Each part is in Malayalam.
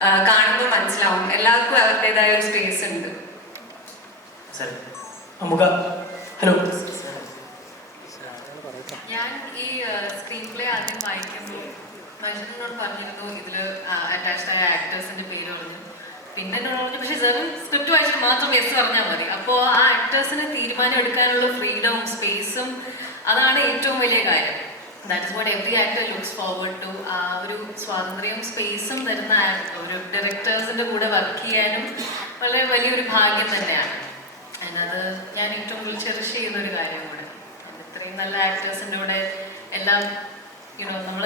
കാണുമ്പോൾ മനസ്സിലാവും. എല്ലാവർക്കും അവരുടേതായ ഒരു സ്പേസ് ഉണ്ട്. ഹലോ, ഞാൻ ഈ സ്ക്രീൻ പ്ലേ ആദ്യം വായിക്കുമ്പോൾ മനുഷ്യനോട് പറഞ്ഞിരുന്നു ഇതിൽ അറ്റാച്ച്ഡ് ആയ ആക്ടേഴ്സിന്റെ പേര് പറഞ്ഞു. പിന്നെ എന്നോട് പറഞ്ഞു പക്ഷേ സാർ സ്ക്രിപ്റ്റ് വായിച്ചിട്ട് മാത്രം യെസ് പറഞ്ഞാൽ മതി. അപ്പോൾ ആ ആക്ടേഴ്സിന് തീരുമാനം എടുക്കാനുള്ള ഫ്രീഡവും സ്പേസും അതാണ് ഏറ്റവും വലിയ കാര്യം. That is what every actor looks forward to. ആ ഒരു സ്വാതന്ത്ര്യവും സ്പേസും തരുന്ന ഒരു ഡയറക്ടേഴ്സിന്റെ കൂടെ വർക്ക് ചെയ്യാനും വളരെ വലിയൊരു ഭാഗ്യം തന്നെയാണ്. അത് ഞാൻ ഏറ്റവും കൂടുതൽ ചെറിഷ് ചെയ്യുന്ന ഒരു കാര്യമാണ്. ഇത്രയും നല്ല ആക്ടേഴ്സിൻ്റെ കൂടെ എല്ലാം നമ്മൾ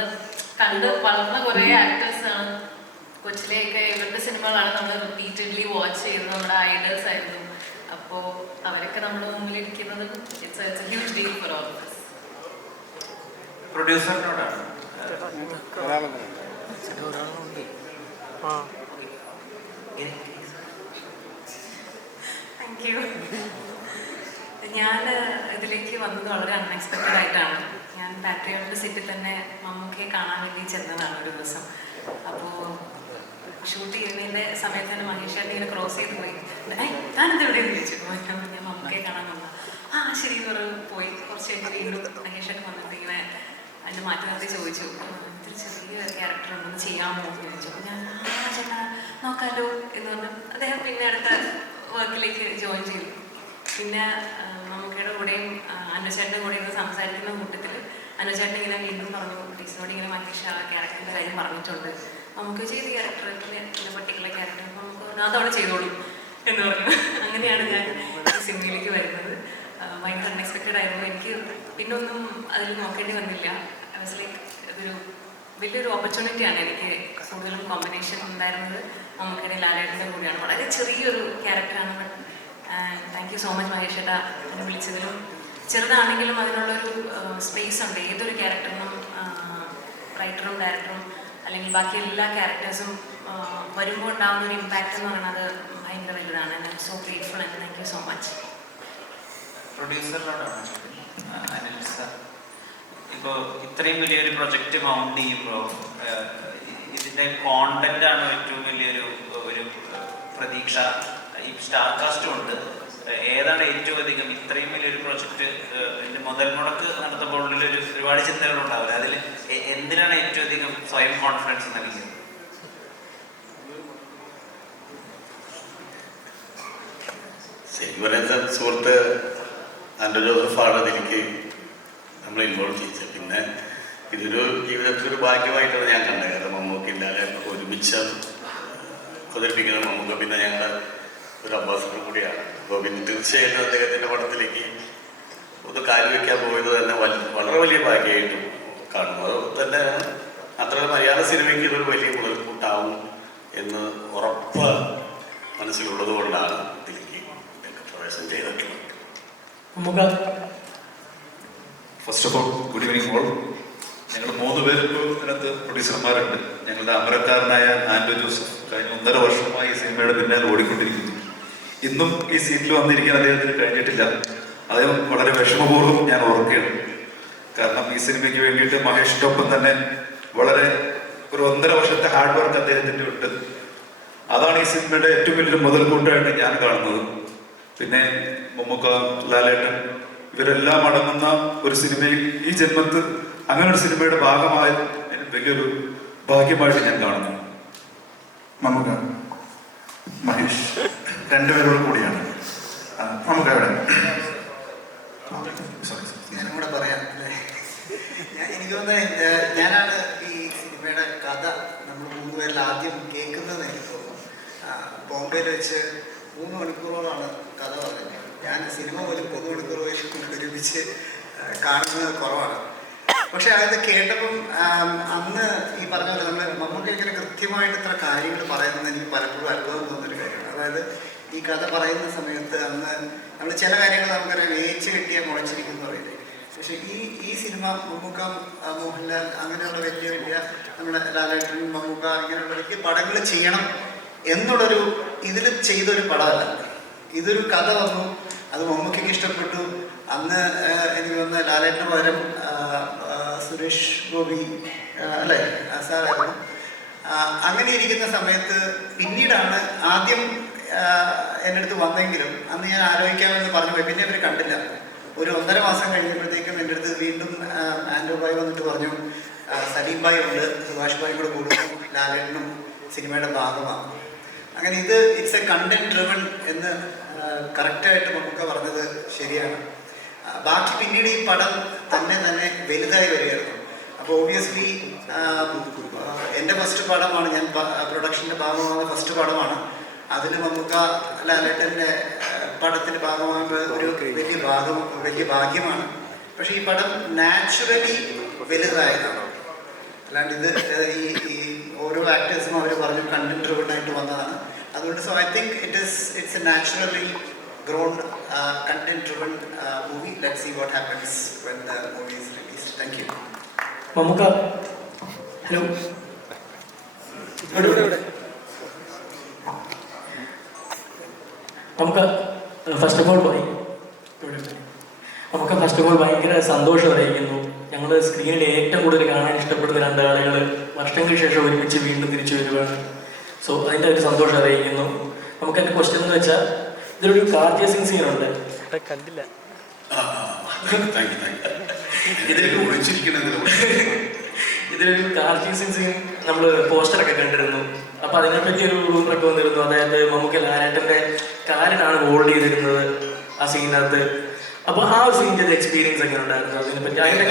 കണ്ട് വളർന്ന കുറേ ആക്ടേഴ്സാണ്. കൊച്ചിലെയൊക്കെ ഇവരുടെ സിനിമകളാണ് നമ്മൾ റിപ്പീറ്റഡ്ലി വാച്ച് ചെയ്യുന്നത്. നമ്മുടെ ഐഡൽസ് ആയിരുന്നു. അപ്പോൾ അവരൊക്കെ നമ്മുടെ മുമ്പിലിരിക്കുന്നത് it's a huge deal for all of us. പ്രൊഡ്യൂസറിനോടാണ് താങ്ക് യു. ഞാൻ ഇതിലേക്ക് വന്നത് വളരെ അൺഎക്സ്പെക്റ്റഡ് ആയിട്ടാണ്. ഞാൻ പാട്രിയോട്ടിൻ്റെ സെറ്റിൽ തന്നെ മമ്മൂക്കയെ കാണാൻ വേണ്ടി ചെന്നതാണ് ഒരു ദിവസം. അപ്പോൾ ഷൂട്ട് ചെയ്യുന്നതിൻ്റെ സമയത്ത് തന്നെ മഹേഷ് ചേട്ടൻ ഇങ്ങനെ ക്രോസ് ചെയ്ത് പോയി. താനെന്ത് എവിടെയെന്ന് ചോദിച്ചു. ഞാൻ മമ്മൂക്കയെ കാണാൻ വന്നു. ആ ശരി പോയി. കുറച്ച് കഴിഞ്ഞ് വീണ്ടും മഹേഷ് ചേട്ടൻ വന്നിട്ട് ഇങ്ങനെ അതിൻ്റെ മാറ്റി നിർത്തി ചോദിച്ചു, ഇതിൽ ചെറിയ ക്യാരക്ടർ ഉണ്ടെന്ന് ചെയ്യാമോ എന്ന് ചോദിച്ചു. അപ്പോൾ ഞാൻ ചേട്ടാ നോക്കാമല്ലോ എന്ന് പറഞ്ഞു. അദ്ദേഹം പിന്നെ അടുത്ത വർക്കിലേക്ക് ജോയിൻ ചെയ്തു. പിന്നെ മമ്മൂക്കയുടെ കൂടെയും അനുചേട്ടൻ്റെ കൂടെയും സംസാരിക്കുന്ന കൂട്ടത്തിൽ അനുചേട്ടൻ ഇങ്ങനെ വീണ്ടും പറഞ്ഞു, ടീച്ചറോട് ഇങ്ങനെ മഹേഷ് ആ ക്യാരക്ടറിൻ്റെ കാര്യം പറഞ്ഞിട്ടുണ്ട്, നമുക്ക് ചെയ്ത ക്യാരക്ടർ പിന്നെ പർട്ടിക്കുലർ ക്യാരക്ടർ നമുക്ക് അതവിടെ ചെയ്തോളൂ എന്ന് പറഞ്ഞു. അങ്ങനെയാണ് ഞാൻ ഈ സിനിമയിലേക്ക് വരുന്നത്. ഭയങ്കര അൺഎക്സ്പെക്റ്റഡ് ആയിരുന്നു. എനിക്ക് പിന്നെ ഒന്നും അതിൽ നോക്കേണ്ടി വന്നില്ല. ലൈക്ക് ഇതൊരു വലിയൊരു ഓപ്പർച്യൂണിറ്റിയാണ്. എനിക്ക് കൂടുതലും കോമ്പിനേഷൻ ഉണ്ടായിരുന്നത് മമ്മൂക്കയുടെ ലാലേട്ടൻ്റെ കൂടെയാണ്. വളരെ ചെറിയൊരു ക്യാരക്ടറാണ്. But thank you so much Mahesh ചേട്ടാ എന്നെ വിളിച്ചതിലും. ചെറുതാണെങ്കിലും അതിനുള്ളൊരു സ്പേസ് ഉണ്ട്. ഏതൊരു ക്യാരക്ടറിനും റൈറ്ററും ഡയറക്ടറും അല്ലെങ്കിൽ ബാക്കി എല്ലാ ക്യാരക്ടേഴ്സും വരുമ്പോൾ ഉണ്ടാകുന്ന ഒരു ഇമ്പാക്റ്റ് എന്ന് പറയുന്നത് ഭയങ്കര വലുതാണ്. I am so grateful and thank you so much. പ്രൊഡ്യൂസറിനോടാണ് അനിൽ സാർ. ഇപ്പോൾ ഇത്രയും വലിയൊരു പ്രൊജക്റ്റ് മൗണ്ട് ചെയ്യുമ്പോൾ ഇതിൻ്റെ കോണ്ടന്റ് ആണ് ഏറ്റവും വലിയൊരു ഒരു പ്രതീക്ഷ. ഈ സ്റ്റാർ കാസ്റ്റും ഉണ്ട്. ഏതാണ് ഏറ്റവും അധികം ഇത്രയും വലിയൊരു പ്രൊജക്റ്റ് മുതൽ മുടക്ക് നടത്തുമ്പോൾ ഒരുപാട് ചിന്തകളുണ്ടാവില്ല. അതിൽ എന്തിനാണ് ഏറ്റവും അധികം സ്വയം കോൺഫിഡൻസ് നൽകിയത്? ശരിക്കും പറയാൻ സുഹൃത്ത് ആൻഡ്രൂ ജോസഫാണ് അതിലേക്ക് നമ്മൾ ഇൻവോൾവ് ചെയ്യിച്ചത്. പിന്നെ ഇതൊരു ജീവിതത്തിലൊരു ഭാഗ്യമായിട്ടാണ് ഞാൻ കണ്ടത്. കാരണം മമ്മൂക്ക ഇല്ലാതെ ഒരുമിച്ച് അവതരിപ്പിക്കുന്ന മമ്മൂക്ക പിന്നെ ഞങ്ങളുടെ ഒരു അംബാസഡർ കൂടിയാണ്. അപ്പോൾ പിന്നെ തീർച്ചയായിട്ടും അദ്ദേഹത്തിൻ്റെ പടത്തിലേക്ക് ഒന്ന് കാലുവയ്ക്കാൻ പോയത് തന്നെ വളരെ വലിയ ഭാഗ്യമായിട്ടും കാണുന്നു. അത് തന്നെ അത്ര മലയാള സിനിമയ്ക്ക് ഇതൊരു വലിയ മുതൽക്കൂട്ടാവും എന്ന് ഉറപ്പ് മനസ്സിലുള്ളത് കൊണ്ടാണ് ഇതിലേക്ക് പ്രവേശനം ചെയ്തിട്ടുള്ളത്. First of all good evening all. ഞങ്ങൾ 3 പേര് ഇപ്പോൾ ഇതിനകത്ത് പ്രൊഡ്യൂസർമാരുണ്ട്. ഞങ്ങളുടെ അമരക്കാരനായ ആൻഡ്രൂ ജോസഫ് കഴിഞ്ഞ 1.5 വർഷമായി ഈ സിനിമയുടെ പിന്നാലെ ഓടിക്കൊണ്ടിരിക്കുന്നു. ഇന്നും ഈ സീറ്റിൽ വന്നിരിക്കാൻ അദ്ദേഹത്തിന് കഴിഞ്ഞിട്ടില്ല. അദ്ദേഹം വളരെ വിഷമപൂർവ്വം ഞാൻ ഓർക്കുകയാണ്. കാരണം ഈ സിനിമയ്ക്ക് വേണ്ടിയിട്ട് മഹേഷിൻ്റെ ഒപ്പം തന്നെ വളരെ ഒരു 1.5 വർഷത്തെ ഹാർഡ് വർക്ക് അദ്ദേഹത്തിൻ്റെ ഉണ്ട്. അതാണ് ഈ സിനിമയുടെ ഏറ്റവും വലിയൊരു മുതൽക്കൂട്ടായിട്ട് ഞാൻ കാണുന്നത്. പിന്നെ മമ്മൂക്ക, ലാലേട്ടൻ ഇവരെല്ലാം അടങ്ങുന്ന ഒരു സിനിമയിൽ ഈ ജന്മത്ത് അങ്ങനെ ഒരു സിനിമയുടെ ഭാഗമായ വലിയൊരു ഭാഗ്യമായിട്ട് ഞാൻ കാണുന്നു. മമ്മൂക്ക, മഹേഷ് രണ്ടുപേരോട് കൂടിയാണ്. നമുക്ക് എവിടെ ഞാനും കൂടെ പറയാം. എനിക്ക് തോന്നുന്നത് ഞാനാണ് ഈ സിനിമയുടെ കഥ നമ്മൾ 3 പേരിൽ ആദ്യം കേൾക്കുന്നത്. എനിക്ക് തോന്നുന്നു ബോംബെയിൽ വെച്ച് 3 മണിക്കൂറോളാണ് കഥ പറഞ്ഞത്. ഞാൻ സിനിമ പോലും 3 മണിക്കൂർ ഒരുമിച്ച് കാണുന്നത് കുറവാണ്. പക്ഷെ അത് കേട്ടപ്പം അന്ന് ഈ പറഞ്ഞ പോലെ നമ്മൾ മമ്മൂക്ക ഇങ്ങനെ കൃത്യമായിട്ട് ഇത്ര കാര്യങ്ങൾ പറയുന്നത് എനിക്ക് പലപ്പോഴും അത്ഭുതം തോന്നുന്നൊരു കാര്യമാണ്. അതായത് ഈ കഥ പറയുന്ന സമയത്ത് അന്ന് നമ്മൾ ചില കാര്യങ്ങൾ നമുക്കറിയാം, വേച്ച് കിട്ടിയാൽ മുളച്ചിരിക്കുന്നു പറയില്ലേ. പക്ഷെ ഈ സിനിമ മമ്മൂക്ക, മോഹൻലാൽ അങ്ങനെയുള്ള വലിയ വലിയ നമ്മുടെ ലാലേട്ടൻ, മമ്മൂക്ക ഇങ്ങനെയുള്ള വലിയ പടങ്ങൾ ചെയ്യണം എന്നുള്ളൊരു ഇതിൽ ചെയ്തൊരു പടമല്ല. ഇതൊരു കഥ വന്നു, അത് മമ്മൂക്കയ്ക്ക് ഇഷ്ടപ്പെട്ടു. അന്ന് എനിക്ക് തോന്നുന്ന ലാലേട്ടന് പകരം സുരേഷ് ഗോപി അല്ലേ സാറായിരുന്നു. അങ്ങനെ ഇരിക്കുന്ന സമയത്ത് പിന്നീടാണ് ആദ്യം എൻ്റെ അടുത്ത് വന്നെങ്കിലും അന്ന് ഞാൻ ആലോചിക്കാമെന്ന് പറഞ്ഞു പോയി. പിന്നെ അവർ കണ്ടില്ല. ഒരു 1.5 മാസം കഴിഞ്ഞപ്പോഴത്തേക്കും എൻ്റെ അടുത്ത് വീണ്ടും ആൻഡ്രൂ ഭായ് വന്നിട്ട് പറഞ്ഞു, സലീം ഭായ് ഉണ്ട്, സുഭാഷ് ഭായ് കൂടെ കൂടുന്നു, ലാലേട്ടനും സിനിമയുടെ ഭാഗമാണ്. അങ്ങനെ ഇറ്റ്സ് എ കണ്ടന്റ് ഡ്രിവൺ എന്ന് കറക്റ്റായിട്ട് നമുക്ക് പറഞ്ഞത് ശരിയാണ്. ബാക്കി പിന്നീട് ഈ പടം തന്നെ വലുതായി വരികയായിരുന്നു. അപ്പോൾ ഓബിയസ്ലി എൻ്റെ ഫസ്റ്റ് പടമാണ്, ഞാൻ പ്രൊഡക്ഷൻ്റെ ഭാഗമാകുന്ന ഫസ്റ്റ് പടമാണ്. അതിന് നമുക്ക് ലാലേട്ടൻ്റെ പടത്തിൻ്റെ ഭാഗമാകുമ്പോൾ ഒരു വലിയ ഭാഗ്യമാണ്. പക്ഷേ ഈ പടം നാച്ചുറലി വലുതായതാണ്. അല്ലാണ്ട് ഈ ഓരോ ആക്ടേഴ്സും അവർ പറഞ്ഞു കണ്ടന്റ് ഡ്രിവൺ ആയിട്ട് വന്നതാണ്. അതുകൊണ്ട് so I think it's A naturally grown content driven movie. Let's see what happens when the movie is released. Thank you. Mamuka, hello. Mamuka, first of all, ഭയങ്കര സന്തോഷം അറിയിക്കുന്നു. ഞങ്ങൾ സ്ക്രീനിൽ ഏറ്റവും കൂടുതൽ കാണാൻ ഇഷ്ടപ്പെടുന്ന 2 ആളുകൾ വർഷങ്ങൾക്ക് ശേഷം ഒരുമിച്ച് വീണ്ടും തിരിച്ചു വരുവാണ്. സോ അതിൻ്റെ ഒരു സന്തോഷം അറിയിക്കുന്നു. നമുക്ക് എൻ്റെ ക്വസ്റ്റ്യൻ എന്ന് വെച്ചാൽ, ഇതിലൊരു കാർ ചേസിങ് സീനുണ്ട്. കണ്ടില്ല. ഇതിലൊരു കാർ ചേസിങ് സീൻ നമ്മൾ പോസ്റ്ററൊക്കെ കണ്ടിരുന്നു. അപ്പൊ അതിനെപ്പറ്റി ഒരു റൂമൊക്കെ വന്നിരുന്നു. അതായത് നമുക്ക് ലാലേട്ടന്റെ കാലിനാണ് ഹോൾഡ് ചെയ്തിരുന്നത് ആ സീനകത്ത്. അപ്പൊ ആ ഒരു സീനിന്റെ എക്സ്പീരിയൻസ് എങ്ങനെ ഉണ്ടായിരുന്നു? അതിനെപ്പറ്റി അതിന്റെ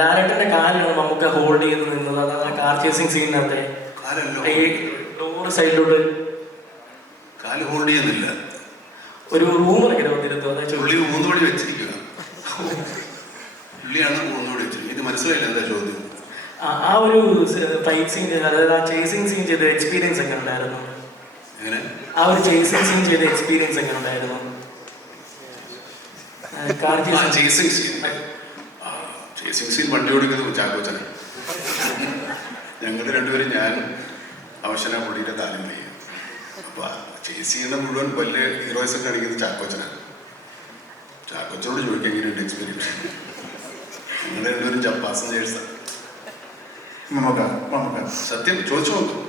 ലാലേട്ടന്റെ കാലിനാണ് നമുക്ക് ഹോൾഡ് ചെയ്ത് നിന്നത്. അതാണ് ആ കാർ ചേസിങ് സീനിനകത്തെ ഈ ഡോറ് സൈഡിലോട്ട് കാല് ഹോൾഡ് ചെയ്യുന്നില്ല. ഒരു റൂമൊക്കെ വന്നിരുന്നു. അതായത് പുള്ളി 3 പടി വെച്ചിരിക്കുക. പുള്ളിയാണ് 3 പടി വെച്ചിരിക്കുന്നത്. ഇത് മനസ്സിലായില്ല എന്താ ചോദ്യം? ആ ഒരു ഫൈറ്റ് സീൻ, അതായത് ആ ചേസിങ് സീൻ ചെയ്ത എക്സ്പീരിയൻസ് എങ്ങനെ ഉണ്ടായിരുന്നു? ആ ഒരു ചേസിങ് സീൻ ചെയ്ത എക്സ്പീരിയൻസ് എങ്ങനെ ഉണ്ടായിരുന്നു? ചേസിങ് സീൻ വണ്ടി ഓടിക്കുന്നത് ചാക്കോച്ചന. ഞങ്ങൾ രണ്ടുപേരും, ഞാൻ അവശന പുള്ളിയുടെ താരം ചെയ്യും. അപ്പൊ ചേസ് ചെയ്യുന്ന മുഴുവൻ വലിയ ഹീറോയിസം കാണിക്കുന്നത് ചാക്കോച്ചനാണ്. ചാക്കോച്ചനോട് ചോദിക്കാൻ എങ്ങനെയുണ്ട് എക്സ്പീരിയൻസ്? ഞങ്ങൾ രണ്ടുപേരും പാസഞ്ചേഴ്സാണ്. സത്യം ചോദിച്ചു നോക്കും.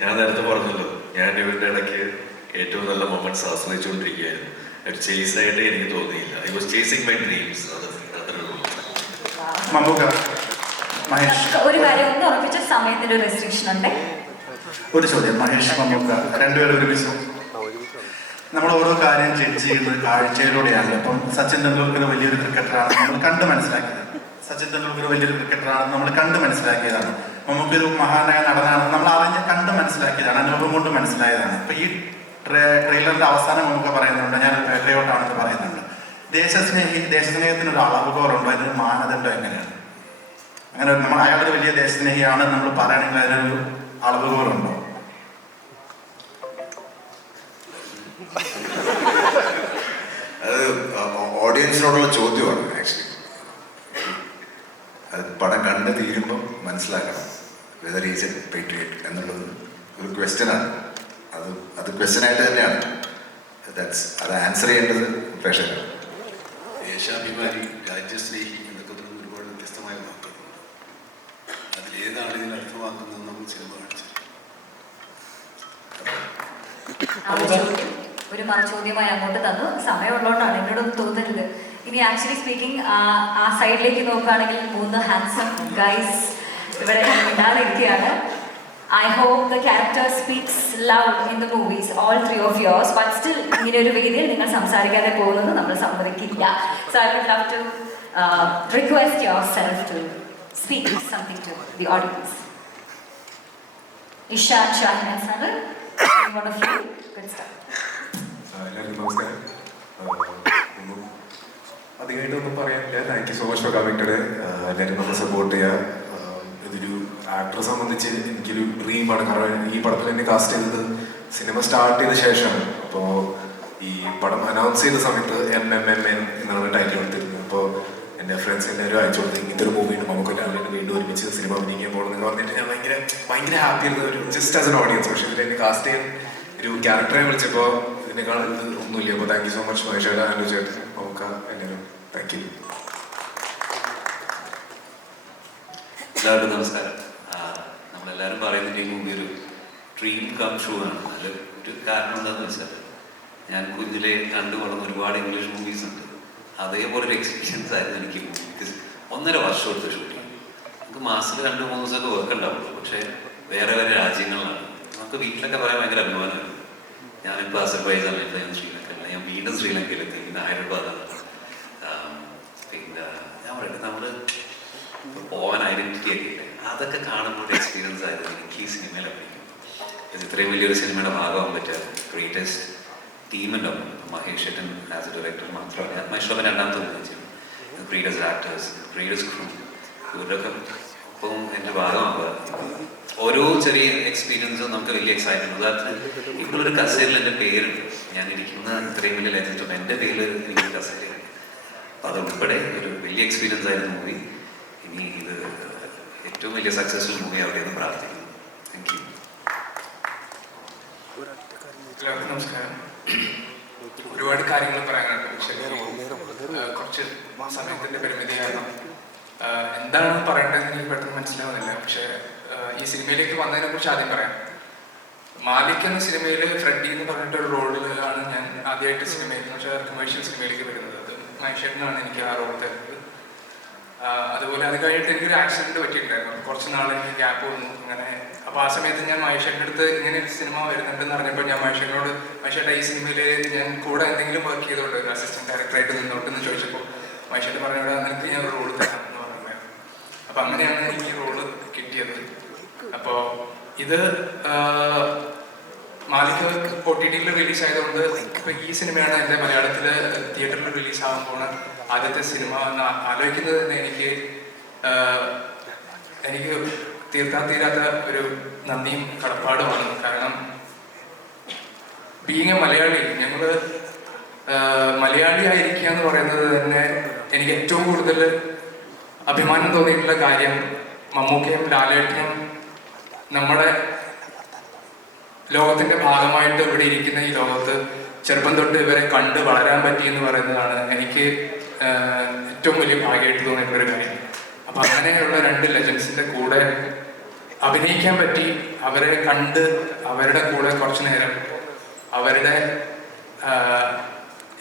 ഞാൻ നേരത്തെ പറഞ്ഞല്ലോ, ഞാൻ ഇവരുടെ ഇടയ്ക്ക് ഏറ്റവും നല്ല മൊമെന്റ്സ് ആസ്വദിച്ചുകൊണ്ടിരിക്കുകയായിരുന്നു. ഒരു ചേസായിട്ട് എനിക്ക് തോന്നിയില്ല. I was chasing my dreams. ഒരു കാര്യം ഒന്ന് ഉറപ്പിച്ച സമയത്തിന്റെ ഒരു റെസ്ട്രിക്ഷൻ ഉണ്ട്. ഒരു ചോദ്യം, മഹേഷ് മമ്മൂക്ക രണ്ടുപേരും ഒരുമിച്ച് നമ്മൾ ഓരോ കാര്യം ജഡ്ജ് ചെയ്യുന്നത് കാഴ്ചയിലൂടെയാണ്. ഇപ്പം സച്ചിൻ തെണ്ടുൽക്കർ വലിയൊരു ക്രിക്കറ്ററാണ് നമ്മൾ കണ്ട് മനസ്സിലാക്കിയത്. നമുക്കൊരു മഹാനായ നടനാണെന്ന് നമ്മൾ അറിഞ്ഞ് കണ്ട് മനസ്സിലാക്കിയതാണ്, അനുഭവം കൊണ്ട് മനസ്സിലായതാണ്. ഇപ്പൊ ഈ ട്രെയിലറിന്റെ അവസാനം നമുക്ക് പറയുന്നുണ്ട്, ഞാൻ പേട്രിയോട്ടാണെന്ന് പറയുന്നുണ്ട്. ദേശസ്നേഹത്തിന് ഒരു അളവുകോറുണ്ടോ? അതിനൊരു മാനദണ്ഡം എങ്ങനെയാണ്? അങ്ങനെ നമ്മൾ അയാളൊരു വലിയ ദേശസ്നേഹിയാണ് നമ്മൾ പറയണമെങ്കിൽ അതിനൊരു അളവുകോറുണ്ടോ? അത് ഓഡിയൻസിനോടുള്ള ചോദ്യമാണ്. ആക്ച്വലി അത് പടം കണ്ട് തീരുമ്പം മനസ്സിലാക്കണം വെദർ ഈസ് എ പേട്രിയറ്റ് എന്നുള്ളത് ഒരു ക്വസ്റ്റ്യനാണ്. അത് ക്വസ്റ്റ്യനായിട്ട് തന്നെയാണ്. അത് ആൻസർ ചെയ്യേണ്ടത് പ്രേക്ഷകരാണ്. ദേശാഭിമാനി, രാജ്യസ്നേഹി എന്നൊക്കെ തുടങ്ങി ഒരുപാട് വ്യത്യസ്തമായ വാക്കുകളുണ്ട്. അതിലേതാണ് ഇതിന് അർത്ഥമാക്കുന്നത് നമ്മൾ സിനിമ കാണിച്ചത്. ഒരു മറുചോദ്യമായി അങ്ങോട്ട് തന്നു. സമയമുള്ളതുകൊണ്ടാണ്, എന്നോടൊന്നും തോന്നരുത്. ഇനി ആക്ച്വലി സ്പീക്കിംഗ് ആ സൈഡിലേക്ക് നോക്കുകയാണെങ്കിൽ 3 ഹാൻസം ഗൈസ് ഇവിടെ ഉണ്ടായിരിക്കുകയാണ്. I hope the character speaks loud in the movies, all 3 of yours, but still ഇങ്ങനെ ഒരു വേദിയിൽ നിങ്ങൾ സംസാരിക്കാതെ പോകുന്നത് നമ്മൾ സമ്മതിക്കില്ല. So I would love to request yourself to speak something to the audience. Ishad Shahin Sanar, one of you, good stuff. എല്ലാവർക്കും നമസ്കാരം. അധികമായിട്ടൊന്നും പറയാനില്ല. Thank you so much for coming today. എല്ലാവരും നമ്മൾ സപ്പോർട്ട് ചെയ്യുക. ഇതൊരു ആക്ടറെ സംബന്ധിച്ച് എനിക്കൊരു ഡ്രീമാണ്. കാരണം ഈ പടത്തിൽ എന്നെ കാസ്റ്റ് ചെയ്തത് സിനിമ സ്റ്റാർട്ട് ചെയ്ത ശേഷമാണ്. അപ്പോൾ ഈ പടം അനൗൺസ് ചെയ്ത സമയത്ത് MMMN എന്നാണ് ടൈറ്റിൽ കൊടുത്തിരുന്നത്. അപ്പോൾ എൻ്റെ ഫ്രണ്ട്സ് എല്ലാവരും അയച്ചു കൊടുത്ത് ഇങ്ങനത്തെ ഒരു മൂവിയുണ്ട്, നമുക്ക് എല്ലാവരും വീണ്ടും ഒരുമിച്ച് സിനിമ അഭിനയിക്കാൻ പോകണമെന്ന് പറഞ്ഞിട്ട് ഞാൻ ഭയങ്കര ഹാപ്പി ആയിരുന്നു, ഒരു ജസ്റ്റ് ആസ് എൻ ഓഡിയൻസ്. പക്ഷേ ഇതിൽ എന്നെ കാസ്റ്റ് ചെയ്യാൻ ഒരു ക്യാരക്ടറെ വിളിച്ചപ്പോൾ ഇതിനേക്കാൾ ഇത് ഒന്നുമില്ല. അപ്പോൾ താങ്ക് യു സോ മച്ച് മഹേഷേട്ട, അനു ചേട്ടൻ, നമുക്ക് എല്ലാവരും താങ്ക് യു. എല്ലാവർക്കും നമസ്കാരം. നമ്മളെല്ലാവരും പറയുന്നത് ഈ മൂവി ഒരു ഡ്രീം കം ട്രൂ ആണ്. അതിൽ ഒരു കാരണം എന്താണെന്ന് വെച്ചാൽ ഞാൻ കുഞ്ഞിലെ കണ്ടു വളർന്ന ഒരുപാട് ഇംഗ്ലീഷ് മൂവീസ് ഉണ്ട്. അതേപോലെ ഒരു എക്സ്പീരിയൻസ് ആയിരുന്നു എനിക്ക്. 1.5 വർഷം എടുത്ത് ഷൂട്ട് ചെയ്യും. നമുക്ക് മാസത്തിൽ 2-3 ദിവസമൊക്കെ വർക്ക് ഉണ്ടാവുള്ളൂ. പക്ഷേ വേറെ വേറെ രാജ്യങ്ങളിലാണ്. നമുക്ക് വീട്ടിലൊക്കെ പറയാൻ ഭയങ്കര അഭിമാനമാണ്. ഞാനിപ്പോൾ അസർബൈജാനിലെത്തി, ഞാൻ ശ്രീലങ്കയിലാണ്, ഞാൻ വീണ്ടും ശ്രീലങ്കയിലെത്തി, പിന്നെ ഹൈദരാബാദാണ്. പിന്നെ ഞാൻ പറയട്ടെ, നമ്മൾ പോകാൻ ഐഡൻറ്റിറ്റി ഒക്കെ ഇല്ലേ, അതൊക്കെ കാണുമ്പോൾ എക്സ്പീരിയൻസ് ആയിരുന്നു എനിക്ക് ഈ സിനിമയിൽ അഭിനയിക്കും. ഇത്രയും വലിയൊരു സിനിമയുടെ ഭാഗമാകാൻ പറ്റിയ ഗ്രേറ്റസ്റ്റ് ടീമുണ്ടാവും. മഹേഷ് ഏട്ടൻ ആസ് എ ഡയറക്ടർ മാത്രമല്ല, മഹേഷ് ബാബൻ രണ്ടാമത്തെ വിളിച്ചു, ഗ്രേറ്റസ്റ്റ് ആക്ടേഴ്സ്, ഗ്രേറ്റസ്റ്റ് ക്രൂ, ഇവരൊക്കെ ഇപ്പം എൻ്റെ ഭാഗമാകുക. ഓരോ ചെറിയ എക്സ്പീരിയൻസും നമുക്ക് വലിയ എക്സൈറ്റ്മെൻറ്റ്. ഉദാഹരണത്തിന് ഇവിടെ ഒരു കസേരയിൽ എൻ്റെ പേരുണ്ട്, ഞാൻ ഇരിക്കുന്ന ഇത്രയും വലിയ ലെജൻഡ് എൻ്റെ പേരിൽ എനിക്ക് കസേരയുണ്ട്. അപ്പോൾ അതുൾപ്പെടെ ഒരു വലിയ എക്സ്പീരിയൻസ് ആയിരുന്നു മൂവി. ഇനി ഇത് ഏറ്റവും വലിയ സക്സസ്ഫുൾ മൂവി ആവട്ടെ എന്ന് പ്രാർത്ഥിക്കുന്നു. Thank you. എല്ലാവർക്കും നമസ്കാരം. ഒരുപാട് കാര്യങ്ങൾ പറയാനുണ്ട്. പക്ഷേ കുറച്ച് സമയത്തിൻ്റെ പരിമിതി കാരണം എന്താണ് പറയേണ്ടതെന്ന് എനിക്ക് പെട്ടെന്ന് മനസ്സിലാവുന്നില്ല. പക്ഷേ ഈ സിനിമയിലേക്ക് വന്നതിനെ കുറിച്ച് ആദ്യം പറയാം. മാലിക് എന്ന സിനിമയിൽ ഫ്രെഡി എന്ന് പറഞ്ഞിട്ടൊരു റോളിലാണ് ഞാൻ ആദ്യമായിട്ട് സിനിമയിൽ, എന്ന് വെച്ചാൽ കമേഴ്ഷ്യൽ സിനിമയിലേക്ക് വരുന്നത്. അത് മഹേഷേട്ടനാണ് എനിക്ക് ആ റോൾ തരുന്നത്. അതുപോലെ അത് കഴിഞ്ഞിട്ട് എനിക്കൊരു ആക്സിഡൻറ്റ് പറ്റിയിട്ടുണ്ടായിരുന്നു. കുറച്ച് നാൾ എനിക്ക് ഗ്യാപ്പ് വന്നു അങ്ങനെ. അപ്പോൾ ആ സമയത്ത് ഞാൻ മഹേഷേട്ടൻ്റെ അടുത്ത് ഇങ്ങനെ ഒരു സിനിമ വരുന്നുണ്ടെന്ന് അറിഞ്ഞപ്പോൾ ഞാൻ മഹേഷേട്ടനോട്, മഹേഷേട്ടാ ഈ സിനിമയിൽ ഞാൻ കൂടെ എന്തെങ്കിലും വർക്ക് ചെയ്തോണ്ട് ഒരു അസിസ്റ്റന്റ് ഡയറക്ടറായിട്ട് നിന്നോട്ടെന്ന് ചോദിച്ചപ്പോൾ മഹേഷേട്ടൻ പറഞ്ഞോട് നിനക്ക് ഞാൻ ഒരു റോൾ തരാം എന്ന് പറഞ്ഞിട്ടുണ്ടായിരുന്നു. അപ്പോൾ അങ്ങനെയാണ് എനിക്ക് ഈ റോള് കിട്ടിയത്. അപ്പോൾ ഇത് മാലിക് OTT റിലീസ് ആയതുകൊണ്ട് ഇപ്പോൾ ഈ സിനിമയാണ് എൻ്റെ മലയാളത്തിൽ തിയേറ്ററിൽ റിലീസ് ആകാൻ പോണ ആദ്യത്തെ സിനിമ എന്ന് ആലോചിക്കുന്നത് തന്നെ എനിക്ക് തീർക്കാൻ തീരാത്ത ഒരു നന്ദിയും കടപ്പാടുമാണ്. കാരണം ബീങ് എ മലയാളി, ഞങ്ങൾ മലയാളി ആയിരിക്കുക എന്ന് പറയുന്നത് തന്നെ എനിക്ക് ഏറ്റവും കൂടുതൽ അഭിമാനം തോന്നിയിട്ടുള്ള കാര്യം. മമ്മൂക്കയും ലാലേട്ടനും നമ്മുടെ ലോകത്തിന്റെ ഭാഗമായിട്ട് ഇവിടെ ഇരിക്കുന്ന ഈ ലോകത്ത് ചെറുപ്പം തൊട്ട് ഇവരെ കണ്ട് വളരാൻ പറ്റി എന്ന് പറയുന്നതാണ് എനിക്ക് ഏറ്റവും വലിയ ഭാഗ്യമായിട്ട് തോന്നിയിട്ടുള്ള ഒരു കാര്യം. അപ്പൊ അങ്ങനെയുള്ള 2 ലെജൻസിന്റെ കൂടെ അഭിനയിക്കാൻ പറ്റി, അവരെ കണ്ട് അവരുടെ കൂടെ കുറച്ചു നേരം അവരുടെ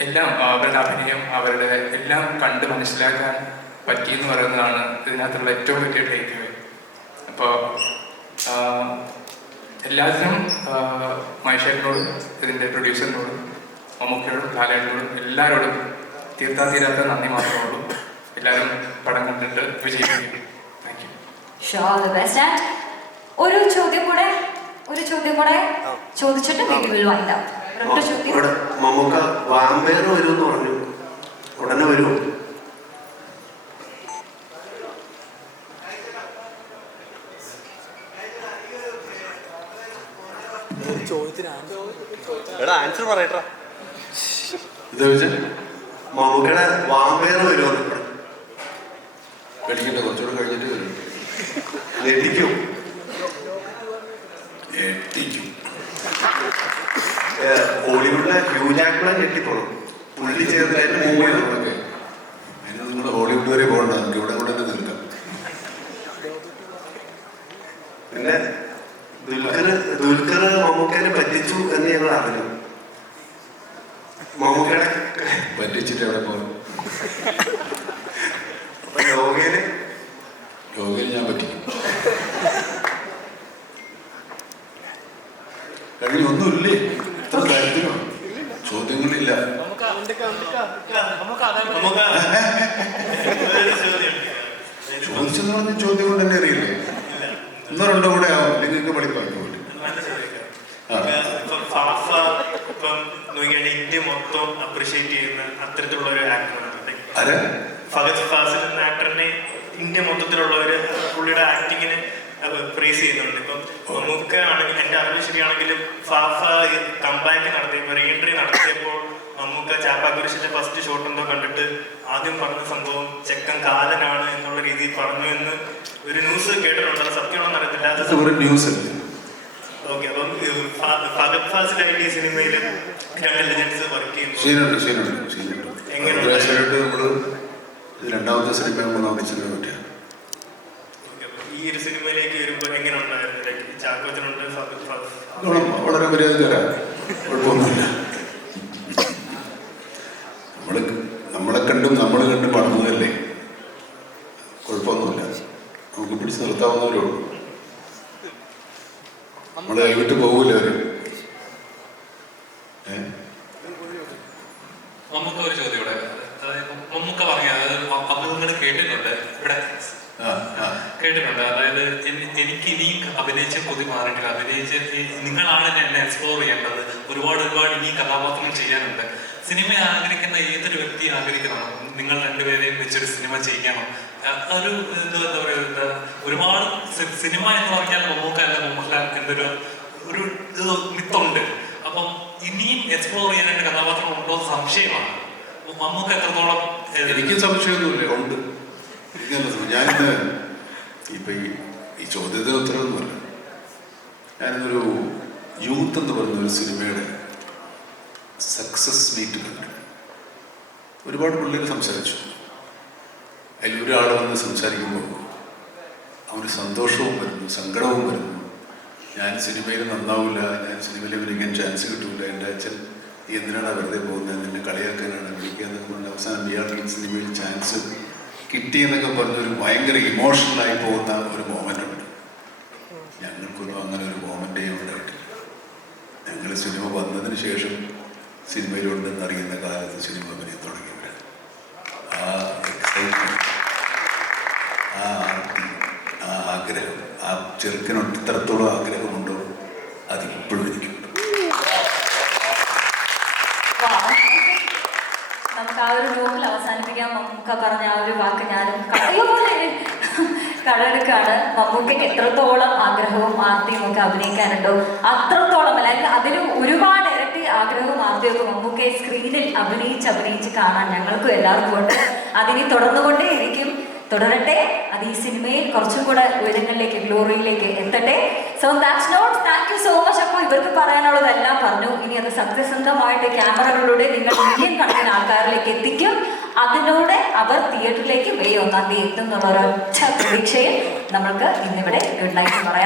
എല്ലാം, അവരുടെ അഭിനയം, അവരുടെ എല്ലാം കണ്ട് മനസ്സിലാക്കാൻ പറ്റി എന്ന് പറയുന്നതാണ് ഇതിനകത്തുള്ള ഏറ്റവും വലിയ ടേക്ക് അവേ. അപ്പോൾ എല്ലാത്തിനും മഹേഷേട്ടനോടും ഇതിൻ്റെ പ്രൊഡ്യൂസറിനോടും മമ്മൂക്കയോടും ലാലേട്ടനോടും എല്ലാവരോടും തീർത്താൻ തീരാത്ത നന്ദി മാത്രമേ ഉള്ളൂ. എല്ലാവരും പടം കണ്ടിട്ട് വിജയിക്കും. Thank you. Sure the best. And ഒരു ചോദ്യം കൂടെ ചോദിച്ചിട്ട് മമ്മൂക്ക വാമ്പയർ വരുമെന്ന് പറഞ്ഞു, ഉടനെ വരുമോ? ആൻസർ പറയട്ടാ. മമ്മൂക്കയുടെ വാമ്പയർ വരുമോ? പേടിക്കണ്ട, കുറച്ചുകൂടെ കഴിഞ്ഞിട്ട് വരും. ഞെട്ടിക്കും. ഹോളിവുഡിലെ ഹ്യൂ ജാക്ക്മാൻ ഞെട്ടിപ്പോണം. പുള്ളി ചെയ്തതായിട്ട് മൂവ് ചെയ്തതൊക്കെ. അതിന് നിങ്ങൾ ഹോളിവുഡ് വരെ പോകണ്ട, നമുക്ക് ഇവിടെ കൂടെ തന്നെ നിൽക്കാം. പിന്നെ ദുൽഖർ മമ്മൂക്കനെ പറ്റിച്ചു എന്ന് ഞങ്ങൾ അറിഞ്ഞു. മമ്മൂക്കയുടെ പറ്റിച്ചിട്ട് എവിടെ പോകും? യോഗയിൽ ഞാൻ പറ്റിക്കും. കഴിഞ്ഞ ഒന്നുമില്ലേ, ഇത്ര കാര്യത്തിനോ ചോദ്യങ്ങളില്ല. ചോദിച്ചെന്ന് പറഞ്ഞ ചോദ്യം കൊണ്ട് തന്നെ അറിയില്ലേ? 1-2 കൂടെ ആവും, നിങ്ങൾക്ക് പഠിപ്പാക്കി പോലും. ഇന്ത്യ മൊത്തം അപ്രീഷിയേറ്റ് ചെയ്യുന്ന അത്തരത്തിലുള്ള ഒരു ആക്ടറാണ് ആരാ? ഫഹദ് ഫാസിൽ എന്ന ആക്ടറിനെ ഇന്ത്യ മൊത്തത്തിലുള്ളവര് പുള്ളിയുടെ ആക്ടിങ്ങിന് പ്രൈസ് ചെയ്യുന്നുണ്ട്. ഇപ്പം മമ്മൂക്ക ആണെങ്കിൽ, എൻ്റെ അറിവ് ശരിയാണെങ്കിലും, ഫാഫ കംബാക്ക് നടത്തിയപ്പോൾ, റീഎൻട്രി നടത്തിയപ്പോൾ മമ്മൂക്ക ചാപ്പാക്കുരിശിന്റെ ഫസ്റ്റ് ഷോട്ട് എന്തോ കണ്ടിട്ട് ആദ്യം പറഞ്ഞ സംഭവം ചെക്കൻ കാലനാണ് എന്നുള്ള രീതിയിൽ പറഞ്ഞു എന്ന് ഒരു ന്യൂസ് കേട്ടിട്ടുണ്ട്. അത് സത്യമാണെന്ന് അറിയത്തില്ല. ന്യൂസ് ഓക്കെ, ഓക്കെ, അപ്പം ഫഹദ് ഫാസിലായിട്ട് ഈ സിനിമയിൽ 2 ലെജൻസ് വർക്ക് ചെയ്യുന്നു. എങ്ങനെയുണ്ട് നമ്മള് രണ്ടാമത്തെ സിനിമ മൂന്നാമത്തെ സിനിമ പറ്റിയാണ്. ഈ ഒരു സിനിമയിലേക്ക് വരുമ്പോൾ എങ്ങനെ ഉണ്ടായിരുന്നു? ചാക്കോച്ചനുണ്ട്, വളരെ മര്യാദക്കാരാണ്, കുഴപ്പമൊന്നുമില്ല. നമ്മളെ കണ്ടും നമ്മൾ കണ്ടും വളർന്നതല്ലേ, കുഴപ്പമൊന്നുമില്ല. നമുക്ക് പിടിച്ച് നിർത്താവുന്നവരേ ഉള്ളൂ. നമ്മൾ കൈവിട്ട് പോകൂല അവര്. നമുക്ക് ഒരു ചോദ്യം ഇവിടെ, നമുക്ക് പറഞ്ഞ അഭിമുഖങ്ങൾ കേട്ടിട്ടുണ്ട് ഇവിടെ, കേട്ടിട്ടുണ്ട്. അതായത് എനിക്ക് ഇനിയും അഭിനയിച്ച് കൊതി മാറിയിട്ടില്ല, അഭിനയിച്ച് നിങ്ങളാണ് എന്നെ എക്സ്പ്ലോർ ചെയ്യേണ്ടത്, ഒരുപാട് ഇനി കഥാപാത്രങ്ങൾ ചെയ്യാനുണ്ട്. സിനിമ ആഗ്രഹിക്കുന്ന ഏതൊരു വ്യക്തി ആഗ്രഹിക്കുന്നതാണ് നിങ്ങൾ രണ്ടുപേരെയും വെച്ചൊരു സിനിമ ചെയ്യണം. ഒരു എന്താ പറയുക, ഒരുപാട് സിനിമ എന്ന് പറഞ്ഞാൽ മമ്മൂക്കല്ല മോഹൻലാൽ എന്നൊരു മിത്തുണ്ട്. അപ്പം ഇനിയും എക്സ്പ്ലോർ ചെയ്യാനായിട്ട് കഥാപാത്രം ഉണ്ടോ എന്ന് സംശയമാണ്. മമ്മൂക്ക എത്രത്തോളം? എനിക്ക് സംശയമൊന്നുമില്ല, ഉണ്ട്. ഞാനിന്ന് ഇപ്പൊ ഈ ചോദ്യത്തിന് ഉത്തരവൊന്നുമല്ല. ഞാനിന്നൊരു യൂത്ത് എന്ന് പറയുന്ന ഒരു സിനിമയുടെ സക്സസ് മീറ്റ് കണ്ടു. ഒരുപാട് പിള്ളേർ സംസാരിച്ചു. അതിലൊരാൾ വന്ന് സംസാരിക്കുമ്പോൾ അവന് സന്തോഷവും വരുന്നു, സങ്കടവും വരുന്നു. ഞാൻ സിനിമയിൽ നന്നാവില്ല, ഞാൻ സിനിമയിൽ അഭിനയിക്കാൻ ചാൻസ് കിട്ടൂല, എൻ്റെ അച്ഛൻ എന്തിനാണ് വെറുതെ പോകുന്നത്, നിന്നെ കളിയാക്കാനാണ് വിളിക്കുക എന്നൊക്കെ പറഞ്ഞ് അവസാനം ഇയാൾക്ക് ഈ സിനിമയിൽ ചാൻസ് കിട്ടിയെന്നൊക്കെ പറഞ്ഞൊരു ഭയങ്കര ഇമോഷണലായി പോകുന്ന ഒരു മോമെൻ്റ് ഉണ്ട്. ഞങ്ങൾക്കൊന്നും അങ്ങനെ ഒരു മോമെൻ്റേ ഉണ്ടായിട്ടില്ല. ഞങ്ങൾ സിനിമ വന്നതിന് ശേഷം സിനിമയിലുണ്ടെന്ന് അറിയുന്ന കാലത്ത് സിനിമ അഭിനയം തുടങ്ങിയവരാണ്. ആ എക്സൈറ്റ്മെൻറ്റ്, ആ ആർത്തി, ആ ആഗ്രഹം, ആ ചെറുക്കനൊട്ട് ഇത്രത്തോളം ആഗ്രഹമുണ്ടോ അതിപ്പോഴും എനിക്കുണ്ട്. നമുക്ക് ആ ഒരു നോക്കിൽ അവസാനിപ്പിക്കാൻ മമ്മൂക്ക പറഞ്ഞ ആ ഒരു വാക്ക് ഞാനും കടമെടുക്കാണ്. മമ്മൂക്കയ്ക്ക് എത്രത്തോളം ആഗ്രഹവും ആർത്തിയും ഒക്കെ അഭിനയിക്കാനുണ്ടോ അത്രത്തോളം, അല്ലെങ്കിൽ അതിലും ഒരുപാട് ഇരട്ടി ആഗ്രഹവും ആർത്തിയും ഒക്കെ മമ്മൂക്കയെ സ്ക്രീനിൽ അഭിനയിച്ച് കാണാൻ ഞങ്ങൾക്കും എല്ലാവർക്കും ഉണ്ട്. അതിനി തുടർന്നുകൊണ്ടേയിരിക്കും, തുടരട്ടെ. അത് ഈ സിനിമയിൽ കുറച്ചും കൂടെ ഉയരങ്ങളിലേക്ക്, ഗ്ലോറിയിലേക്ക് എത്തട്ടെ. So that's not, thank you so much. അപ്പോൾ ഇവർക്ക് പറയാനുള്ളതെല്ലാം പറഞ്ഞു. ഇനി അത് സത്യസന്ധമായിട്ട് ക്യാമറകളിലൂടെ നിങ്ങൾ മില്യൺ കണക്കിന് ആൾക്കാരിലേക്ക് എത്തിക്കും. അതിലൂടെ അവർ തിയേറ്ററിലേക്ക് മെയ് 1 എത്തും എന്നുള്ള ഒരൊറ്റ പ്രതീക്ഷയിൽ നമ്മൾക്ക് ഇന്നിവിടെ ഗുഡ് നൈറ്റ് പറയാം.